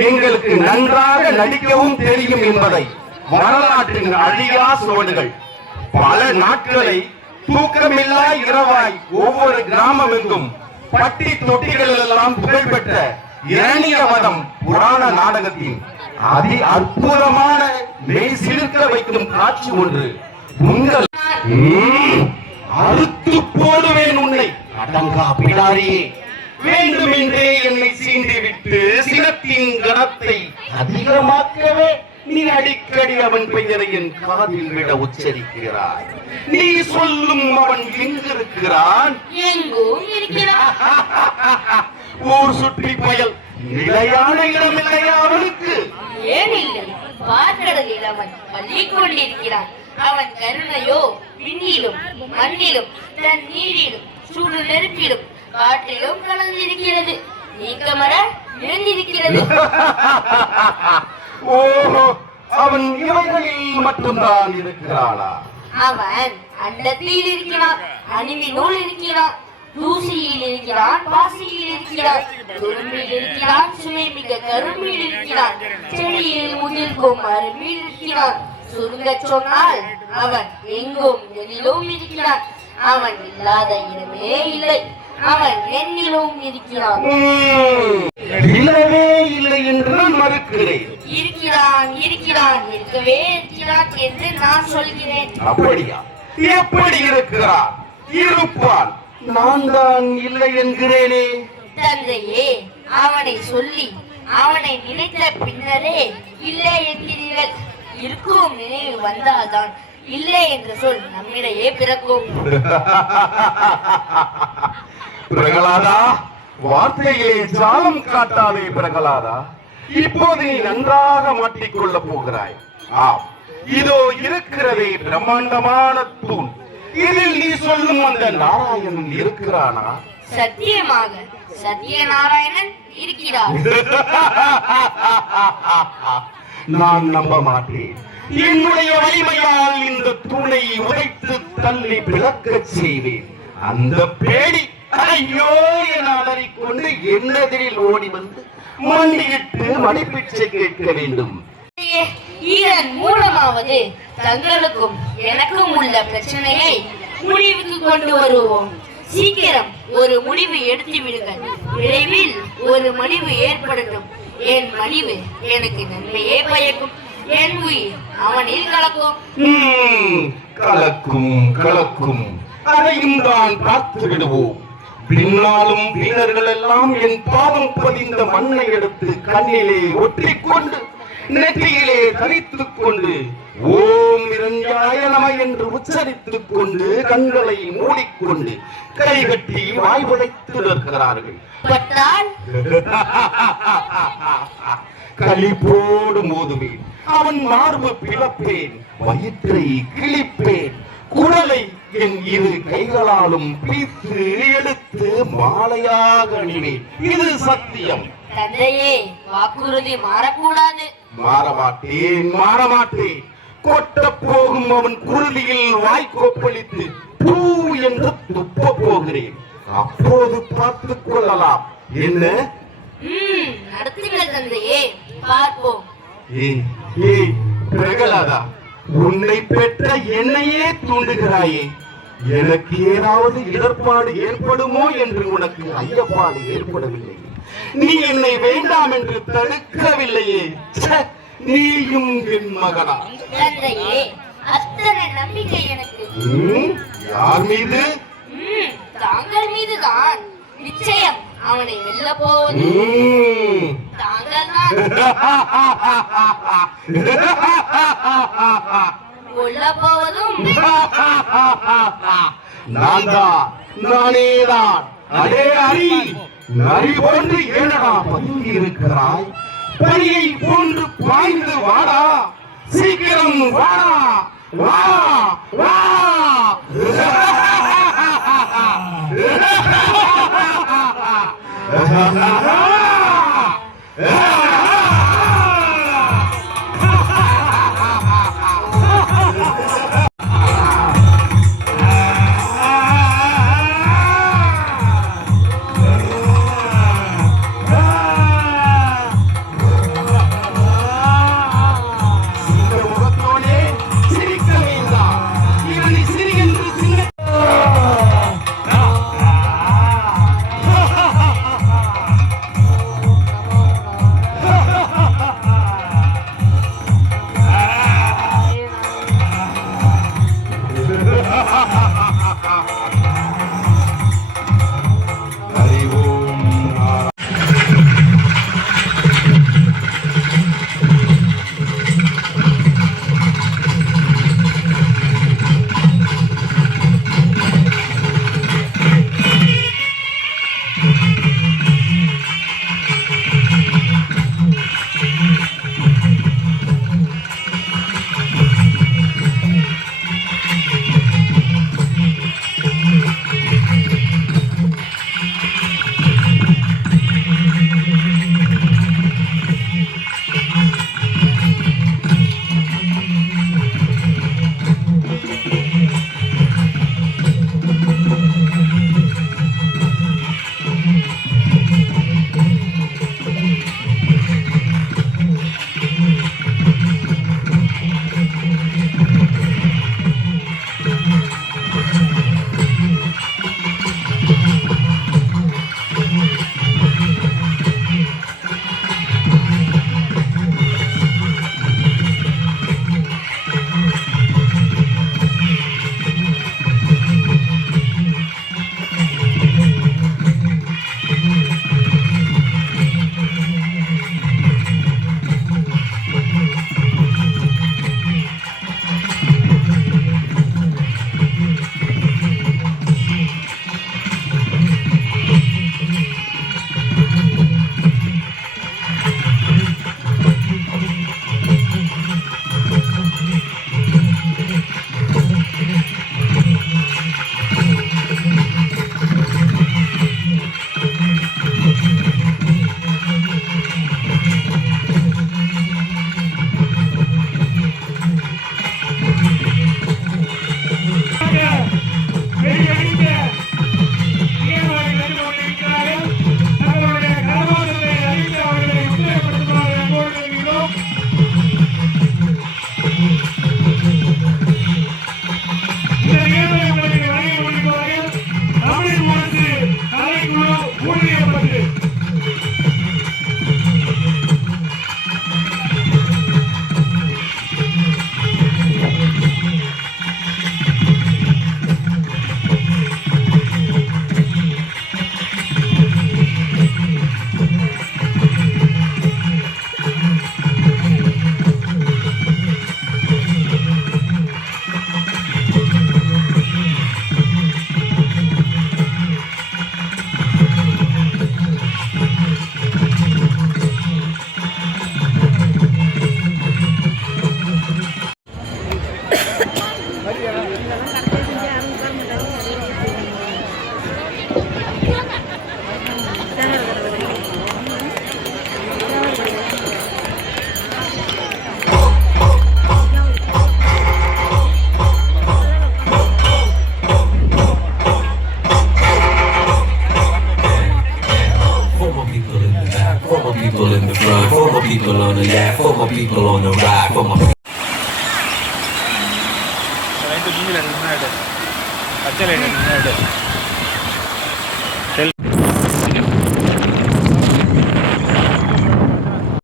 எங்களுக்கு நன்றாக நடிக்கவும் தெரியும் என்பதை வரலாற்றின் அழியா சுவடுகள் பல நாட்களை தூக்கமில்லா இரவாய் ஒவ்வொரு கிராமம் எங்கும் பட்டி தொட்டிகள் எல்லாம் புகழ்பெற்ற இரணியவதம் புராண நாடகத்தின் அதி அற்புதமான மெய் சிலிர்க்க வைக்கும் காட்சி ஒன்று உங்கள் அறுத்து போடுவேன் உன்னை அடங்கா பிடாரியே வேண்டுமென்றே என்னை சீண்டி விட்டு சினத்தின் கணத்தை அதிகமாக்கவே நீ அடிக்கடி அவன் பெயரை என் காதில் விட உச்சரிக்கிறாய். நீ சொல்லும் அவன் எங்கிருக்கிறான்? ஊர் சுற்றி பயல் நிலையான இடம் இல்லையா அவனுக்கு? ஏன் இல்லை, பார்க்கடலில் அவன் பள்ளிக் கொண்டிருக்கிறான். அவன் கருணையோ விண்ணிலும் மண்ணிலும் தன் நீரிலும் சூடு நெருப்பிலும் காற்றிலும் கலந்திருக்கிறது. நீக்கமர இருந்திருக்கிறது. ஓஹோ, அவன் இவைகளில் மட்டும்தான் இருக்கிறானா? அவன் அண்டத்தில் இருக்கிறான், அணிவினுள் இருக்கிறான், தூசியில் இருக்கிறான், பாசியில் இருக்கிறான், துரும்பில் இருக்கிறான், சுவை மிக கரும்பில் இருக்கிறான், செடியில் முதிர்க்கும் அரும்பில் இருக்கிறான். சுருங்க சொன்னால் அவன் எங்கும் எதிலும் இருக்கிறான். அவன் இல்லாத இடமே இல்லை. அவன் என்னிலும் இருக்கிறான். இல்லவே இல்லை என்று நான் மறுக்கிறேன். இருக்கிறான் இருக்கிறான் இருக்கவே இருக்கிறான் என்று நான் சொல்கிறேன். அப்படியா? எப்படி இருக்கிறான்? இருப்பான். நான் தான் இல்லை என்கிறேனே. தந்தையே, அவனை சொல்லி அவனை நினைத்த பின்னரே இல்லை என்கிறீர்கள். இருக்கும் நினைவு வந்தால்தான் இல்லை என்ற சொல் நம்மிடையே பிறக்கும். பிரகலாதா, வார்த்தையை ஜாலம் காட்டாதே பிரகலாதா. இப்போது நீ நன்றாக மாட்டிக்கொள்ள போகிறாய். ஆம், இதோ இருக்கிறதே பிரம்மாண்டமான தூண். இதில் நீ சொல்லும் அந்த நாராயணன் இருக்கிறானா? சத்தியமாக சத்யநாராயணன் இருக்கிறார். நான் நம்ப மாட்டேன். என்னுடைய வலிமையால் இந்த தூணை உடைத்து தள்ளி விளக்கச் செய்வேன். அந்த பேடி ஐயோ என அலறிக்கொண்டு என்னெதிரில் ஓடி வந்து மண்டியிட்டு மடிப்பிச்சை கேட்க வேண்டும். இதன் மூலமாவது தங்களுக்கும் எனக்கும் உள்ள பிரச்சனையை முடிவுக்கு கொண்டு வருவோம். சீக்கிரம் ஒரு முடிவு எடுத்து விடுங்கள். விரைவில் ஒரு மடிவு ஏற்படட்டும். என் மடிவு எனக்கு நன்மையே பயக்கும். என் உயிர் அவனில் கலக்கும். கலக்கும் கலக்கும், அதையும் தான் பார்த்து விடுவோம். பின்னாலும் வீரர்கள் எல்லாம் என் பாதம் பதிந்த மண்ணை எடுத்து கண்ணிலே ஒற்றிக்கொண்டு நெற்றியிலே தரித்துக் கொண்டு ஓம் நிரஞ்சாய நம என்று உச்சரித்துக் கொண்டு கண்களை மூடிக்கொண்டு கைகட்டி வாய் உடைத்து நிற்கிறார்கள். களிப்போடு மோதுவேன். அவன் மார்பு பிளப்பேன், வயிற்றை கிழிப்பேன், குடலை என் இரு கைகளாலும் பிரித்து எடுத்து மாலையாக அணிவேன். இது சத்தியம். தந்தையே, வாக்குறுதி மாறக்கூடாது. மாறமாட்டேன் மாறமாட்டேன். கொட்ட போகும் அவன் குருதியில் வாய் கொப்பளித்து பூ என்று துப்ப போகிறேன். அப்போது பார்த்துக் கொள்ளலாம். என்ன நடத்துங்கள் தந்தையே, பார்ப்போம். பிரகலாதா, உன்னை பெற்ற என்னையே தூண்டுகிறாயே. எனக்கு ஏதாவது இடர்பாடு ஏற்படுமோ என்று உனக்கு ஐயப்பாடு ஏற்படவில்லை. நீ என்னை வேண்டாம் என்று தடுக்கவில்லையே. நீயும் என் மகனா? தந்தையே, அத்தனை நம்பிக்கை எனக்கு. யார் மீது? தாங்கள் மீதுதான். நிச்சயம் அவனை வெல்ல போவது தாங்கள் தான். கொல்ல போவதும் நான் தான், நானேதான். அடே அரி, நரி போன்று ஏனடா பதுங்கி இருக்கிறாய்? பரியை போன்று பாய்ந்து வாடா, சீக்கிரம் வாடா, வா வா. இந்த முகத்தோடே சிரிக்க வேண்டாம். இவனை சிரி என்று சின்ன people in the front, for my people on the left, for my people on the right, for my light முன்னாடி பச்சை லைட்டு முன்னாடி